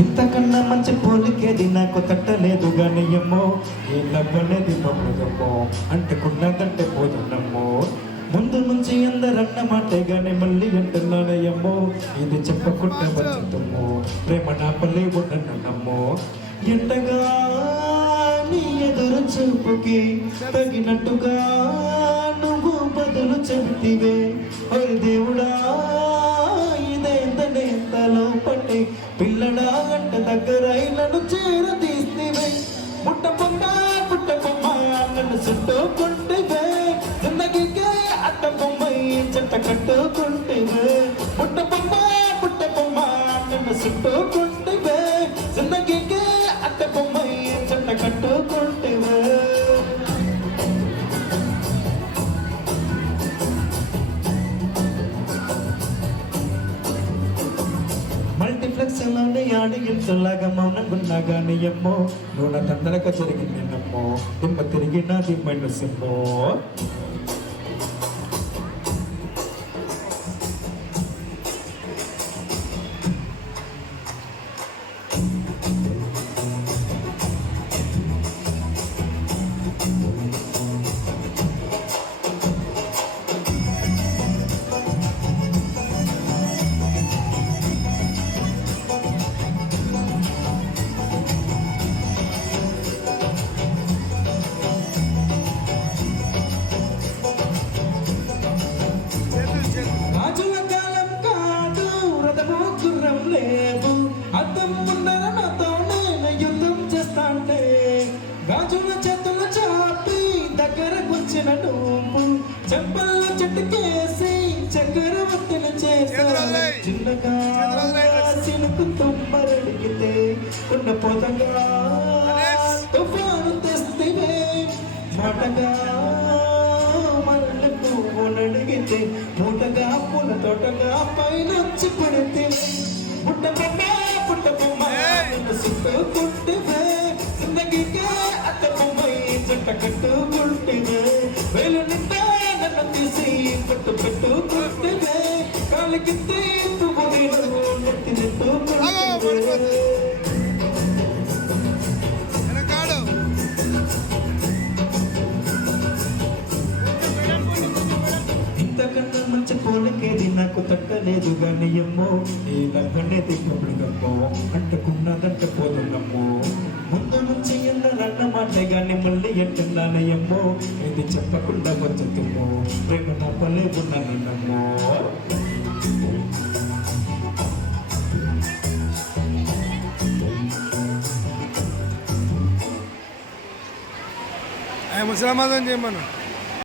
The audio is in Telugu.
ఇంతకన్నా మంచి పోలికేది నాకు తట్టలేదు గానియమ్మో. ఏ లవ్వనేది మమ్మదమ్మో, అంటుకున్నదంటే పోతున్నమ్మో. ముందు నుంచి అందరన్న మాటే గాని మళ్ళీ అంటున్నానయ్యమ్మో. ఇది చెప్పకుండా వచ్చుతమ్మో, ప్రేమ నా పల్లి ఉండనమ్మో. ఎంతగా నీ ఎదురు చూపుకి తగినట్టుగా నువ్వు బదులు చెబితివే. ఓరి దేవుడా, ఇదేంతనేంతలో పట్టి పిల్లడా గంట దగ్గరై నన్ను చేరదీస్తివే. పుట్టబొమ్మ పుట్టబొమ్మ నన్ను చుట్టుకుంటివే. జిందగీకే అట్టబొమ్మ చెట్ట కట్టుకుంటివే. పుట్టబొమ్మ పుట్టబొమ్మ నన్ను చుట్టుకుంటివే. జిందగీకే అట్టబొమ్మ చెట్ట కట్టుకుంటివే. మల్టీప్లెక్స్ లోనే ఆడియన్స్లాగా మౌనంగున్నా గాని అమ్మో. నువ్వు నా తొందరగా జరిగింది నమ్మో, దిమ్మ తిరిగినది మనసుమ్మో. రాజుల కాలం కాదు, రథము గుర్రం లేవు. అద్దం ముందర నాతో నేను యుద్ధం చేస్తాంటే గాజుల చేతులు చాపి దగ్గర కూర్చిన నువ్వు చెంపల్ల చెట్టుకేసి చక్కెర వత్తిని చేస్తావు. చిన్నగా సినుకు తుమ్మరడిగితే ఉన్న పోతగా తుఫాను తెస్తివే. మాటగా అడిగితే మూటగా పూల తోటగా పైనొచ్చి పడితే. పుట్టబొమ్మ పుట్టబొమ్మ నన్ను చుట్టుకుంటివే. జిందగీకే అట్టబొమ్మ జంట కట్టుకుంటివే. వేలు నిండా నన్ను తీసి పట్టు పెట్టుకుంటివే. కాలికి పువ్వు నీళ్ళు నెత్తి నెట్టుకుంటివే. ఇంతకన్నా మంచి పోలికేది నాకు తట్టలేదు గాని అమ్మో. ఈ లవ్వనేది మమ్మడమ్మో, అంటుకున్నదంట పోతున్నమ్మో. ముందు నుంచి ఎందరన్న మాట గాని మళ్ళీ అంటున్నానయ్యమ్మో. ఇది చెప్పకుండా వచ్చుతుమ్మో, ప్రేమ నమ్మలే ఉన్నానమ్మో. ముసలమాదం చేయమను.